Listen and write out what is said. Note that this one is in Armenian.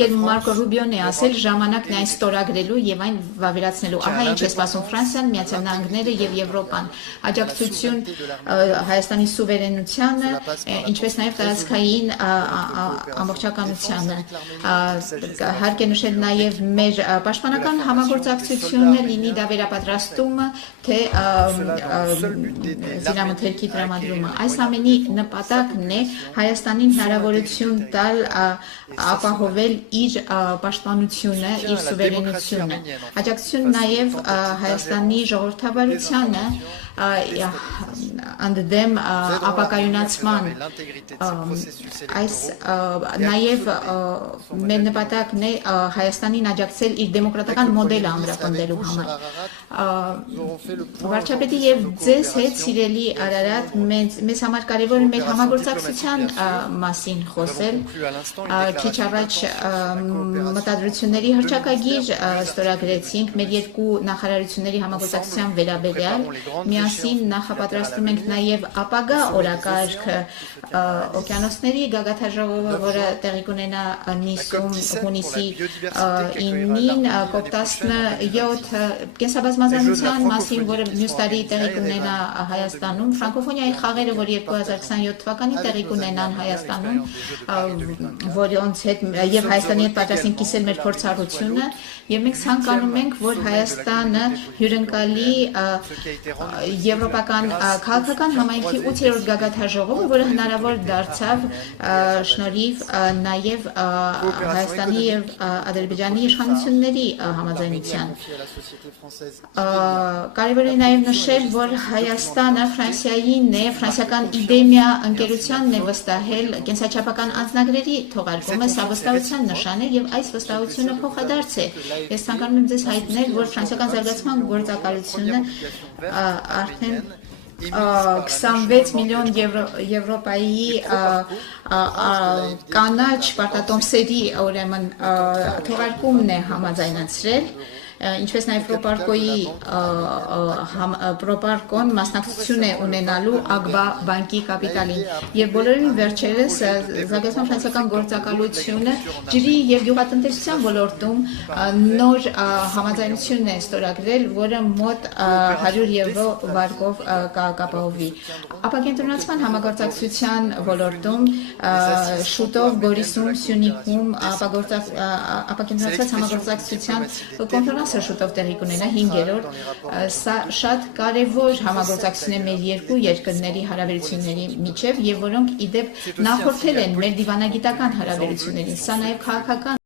ընկեր Մարկո Ռուբիոն է ասել ժամանակն է այն ստորագրելու եւ այն վավերացնելու։ Ահա ինչ է սպասում Ֆրանսիան, Միացյալ Նահանգները եւ Եվրոպան։ Աջակցություն Հայաստանի սուվերենությանը, ինչպես նաեւ տարածքային ամբողջականությանը։ Հարկ է նշել նաեւ մեր պաշտպանական համագործակցությունը, լինի դա վերապատրաստումը, թե զինամթերքի տրամադրումը։ Այս ամենի նպատակն է Հայաստանին հնարավորություն տալ ապահովել իր պաշտպանությունը, իր սուվերենությունը։ Աջակցություն նաև Հայաստանի ժողովրդավարությանը ընդդեմ ապակայունացման այս նաև մեր նպատակն է Հայաստանին աջակցել իր դեմոկրատական մոդելը ամրապնդելու համար։ Վարչապետի եւ ձեզ հետ սիրելի Արարատ, մեզ համար կարևոր է մեր համագործակցության մասին խոսել։ Քիչ առաջ մտադրությունների հռչակագիր ստորագրեցինք մեր երկու նախարարությունների համագործակցության վերաբերյալ։ Միասին նախապատրաստում ենք նաև ապագա օրակարգ օկիանոսների գագաթաժողովը, որը տեղի կունենա Նիսում հունիսի 9-ին, COP17 կենսաբազմազանության մասին, որը մյուս տարի տեղի կունենա Հայաստանում, ֆրանկոֆոնիայի խաղերը, որ 2027 թվականին տեղի կունենան Հայաստանում, որոնց հետ եւ Հայաստանի հետ պատրաստ ենք կիսել մեր փորձառությունը, եւ մենք ցանկանում ենք, որ Հայաստանը հյուրընկալի եվրոպական քաղաքական համայնքի 8-րդ գագաթաժողովը, որը հնարավոր դարձավ շնորհիվ նաև Հայաստանի եւ Ադրբեջանի իշխանությունների համաձայնության։ Կարևոր է նաև նշել, որ Հայաստանը Ֆրանսիային է, ֆրանսիական Իդեմիա ընկերությանն է վստահել կենսաչափական անձնագրերի թողարկումը, սա վստահության նշան է եւ այս վստահությունը փոխադարձ է։ Ես ցանկանում եմ ձեզ հայտնել, որ ֆրանսիական զարգացման գործակալությունը արդեն 26 միլիոն Եվրոպայի կանաչ պարտատոմսերի ուրեմն թողարկումն է համաձայնացրել, ինչպես նաև Պրոպարկոն մասնակցություն է ունենալու ԱԳԲԱ բանկի կապիտալին։ Եվ բոլորին վերջերս զարգացման ֆրանսիական գործակալությունը ջրի եւ գյուղատնտեսության ոլորտում նոր համաձայնություն է ստորագրել, որը մոտ 100 եվրո վարկով կապահովի։ Ապակենտրոնացման համագործակցության ոլորտում շուտով Գորիսում, Սյունիքում ապակենտրոնացված համագործակցության կոնֆերանս շուտով տեղի կունենա 5-րդ, սա շատ կարևոր համագործակցություն է մեր երկու երկրների հարաբերությունների միջև եւ որոնք իդեպ նախորդել են մեր դիվանագիտական հարաբերություններին, սա նաեւ քաղաքական